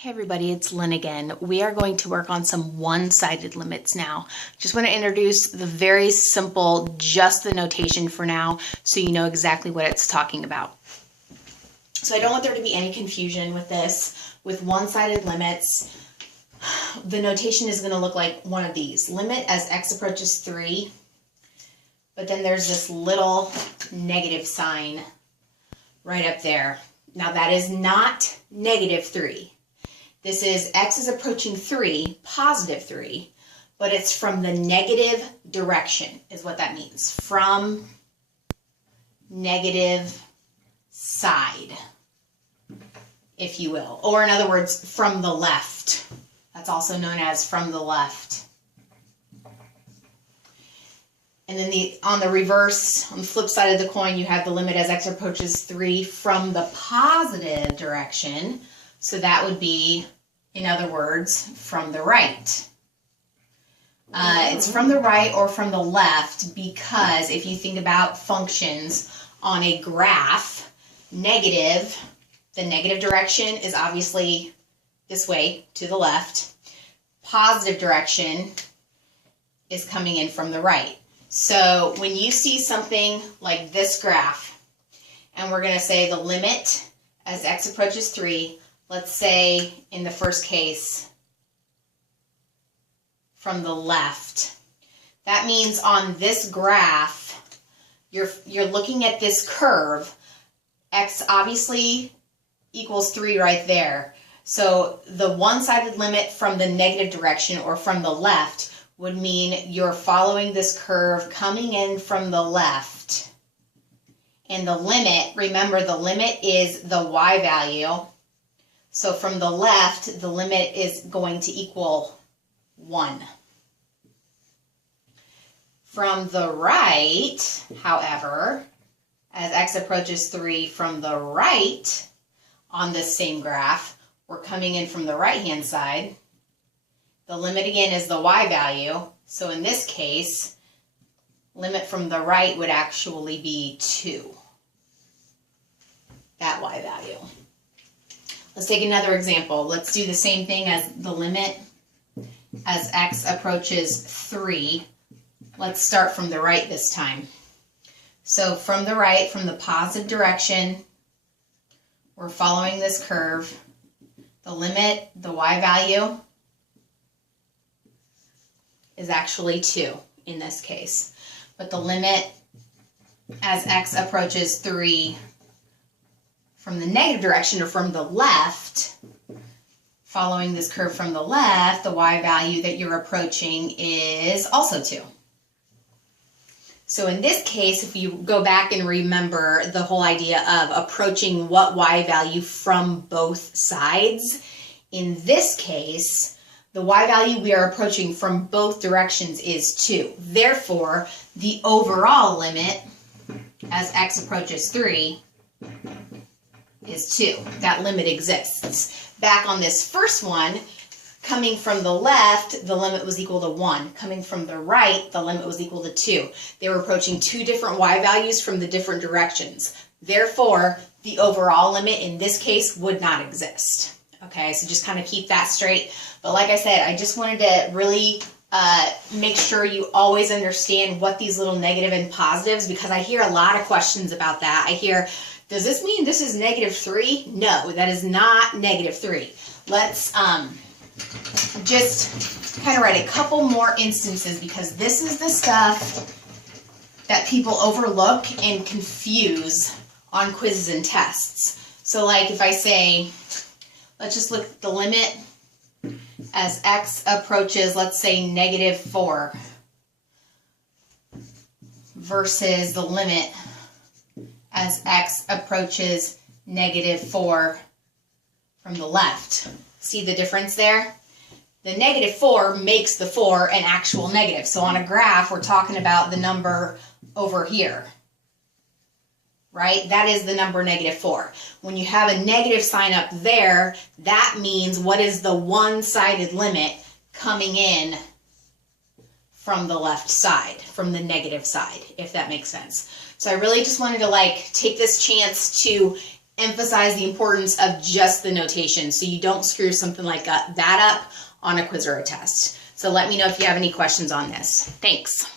Hey everybody, it's Lynn again. We are going to work on some one-sided limits now. Just want to introduce the very simple, just the notation for now, so you know exactly what it's talking about. So I don't want there to be any confusion with this. With one-sided limits, the notation is going to look like one of these. Limit as x approaches 3, but then there's this little negative sign right up there. Now that is not negative 3. This is x is approaching 3, positive 3, but it's from the negative direction is what that means. From negative side, if you will. Or in other words, from the left. That's also known as from the left. And then on the reverse, on the flip side of the coin, you have the limit as x approaches 3 from the positive direction. So that would be, in other words, from the right. It's from the right or from the left because if you think about functions on a graph, negative, the negative direction is obviously this way to the left. Positive direction is coming in from the right. So when you see something like this graph, and we're going to say the limit as x approaches 3, let's say in the first case, from the left. That means on this graph, you're looking at this curve. X obviously equals 3 right there. So the one-sided limit from the negative direction or from the left would mean you're following this curve coming in from the left. And the limit, remember the limit is the y value. So from the left, the limit is going to equal 1. From the right, however, as x approaches 3 from the right on this same graph, we're coming in from the right-hand side. The limit again is the y value. So in this case, limit from the right would actually be 2. That y value. Let's take another example. Let's do the same thing as the limit as x approaches 3. Let's start from the right this time. So from the right, from the positive direction, we're following this curve. The limit, the y value, is actually 2 in this case. But the limit as x approaches 3 from the negative direction or from the left, following this curve from the left, the y value that you're approaching is also 2. So in this case, if you go back and remember the whole idea of approaching what y value from both sides, in this case, the y value we are approaching from both directions is 2. Therefore, the overall limit as x approaches 3 is 2. That limit exists. Back on this first one, coming from the left, the limit was equal to 1. Coming from the right, the limit was equal to 2. They were approaching 2 different y values from the different directions. Therefore, the overall limit in this case would not exist. Okay, so just kind of keep that straight. But like I said, I just wanted to really make sure you always understand what these little negative and positives, because I hear a lot of questions about that. I hear, does this mean this is negative 3? No, that is not negative 3. Let's just kind of write a couple more instances, because this is the stuff that people overlook and confuse on quizzes and tests. So like if I say, let's just look at the limit as x approaches, let's say negative 4, versus the limit as x approaches negative 4 from the left. See the difference there? The negative 4 makes the 4 an actual negative. So on a graph, we're talking about the number over here, right? That is the number negative 4. When you have a negative sign up there, that means what is the one-sided limit coming in from the left side, from the negative side, if that makes sense. So I really just wanted to take this chance to emphasize the importance of just the notation so you don't screw something like that up on a quiz or a test. So let me know if you have any questions on this. Thanks.